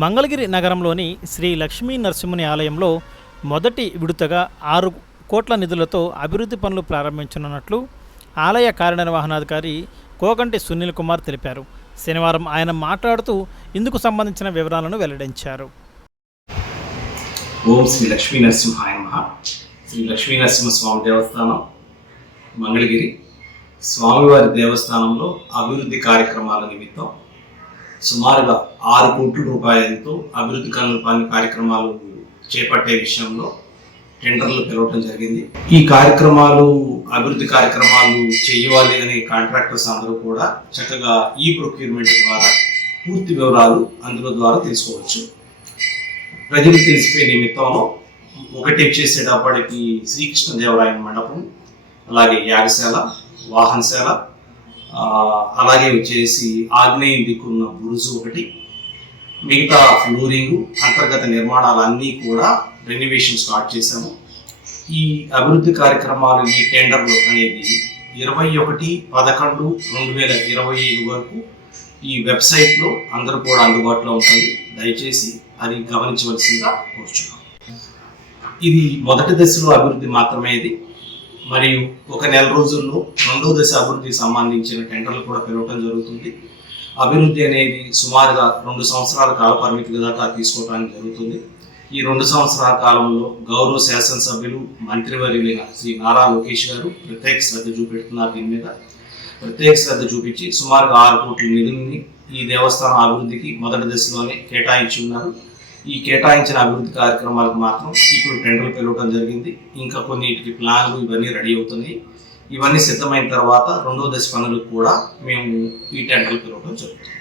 మంగళగిరి నగరంలోని శ్రీ లక్ష్మీ నరసింహుని ఆలయంలో మొదటి విడతగా ఆరు కోట్ల నిధులతో అభివృద్ధి పనులు ప్రారంభించనున్నట్లు ఆలయ కార్యనిర్వహణాధికారి కోకంటి సునీల్ కుమార్ తెలిపారు. శనివారం ఆయన మాట్లాడుతూ ఇందుకు సంబంధించిన వివరాలను వెల్లడించారు. ఓం శ్రీ లక్ష్మీ నరసింహాయ శ్రీ లక్ష్మీ నరసింహ స్వామి దేవస్థానం మంగళగిరి. స్వామివారి దేవస్థానంలో అభివృద్ధి కార్యక్రమాల నిమిత్తం సుమారుగా ఆరు కోట్ల రూపాయలతో అభివృద్ధి కనుల పని కార్యక్రమాలు చేపట్టే విషయంలో టెండర్లు పిలవటం జరిగింది. ఈ కార్యక్రమాలు అభివృద్ధి కార్యక్రమాలు చేయాలి అనే కాంట్రాక్టర్స్ అందరూ కూడా చక్కగా ఈ ప్రొక్యూర్మెంట్ ద్వారా పూర్తి వివరాలు అందులో ద్వారా తెలుసుకోవచ్చు. ప్రజలు తెలిసిపోయే నిమిత్తంలో ఒకటి చేసేటప్పటికి శ్రీకృష్ణదేవరాయ మండపం అలాగే యాగశాల వాహనశాల అలాగే వచ్చేసి ఆగ్నేయం దిక్కున్న బురుజు ఒకటి మిగతా ఫ్లోరింగ్ అంతర్గత నిర్మాణాలన్నీ కూడా రెనోవేషన్ స్టార్ట్ చేశాము. ఈ అభివృద్ధి కార్యక్రమాలు ఈ టెండర్లు అనేది ఇరవై ఒకటి పదకొండు రెండు వేల ఇరవై ఐదు వరకు ఈ వెబ్సైట్లో అందరూ కూడా అందుబాటులో ఉంటుంది. దయచేసి అది గమనించవలసిందిగా కోరుచున్నాం. ఇది మొదటి దశలో అభివృద్ధి మాత్రమే ఇది. మరియు ఒక నెల రోజుల్లో రెండో దశ అభివృద్ధికి సంబంధించిన టెండర్లు కూడా పిలవటం జరుగుతుంది. అభివృద్ధి అనేది సుమారుగా రెండు సంవత్సరాల కాల పరిమితి దాకా తీసుకోవడానికి జరుగుతుంది. ఈ రెండు సంవత్సరాల కాలంలో గౌరవ శాసనసభ్యులు మంత్రివర్యులైన శ్రీ నారా లోకేష్ గారు ప్రత్యేక శ్రద్ధ చూపెడుతున్నారు దీని మీద. ప్రత్యేక శ్రద్ధ చూపించి సుమారుగా ఆరు కోట్ల నిధుల్ని ఈ దేవస్థానం అభివృద్ధికి మొదటి దశలోనే కేటాయించి ఉన్నారు. ఈ కేటాయించిన అభివృద్ధి కార్యక్రమాలకు మాత్రం ఇప్పుడు టెండర్లు పిలవడం జరిగింది. ఇంకా కొన్నిటికి ప్లాన్లు ఇవన్నీ రెడీ అవుతున్నాయి. ఇవన్నీ సిద్ధమైన తర్వాత రెండో దశ పనులకు కూడా మేము ఈ టెండర్లు పిలవడం జరుగుతుంది.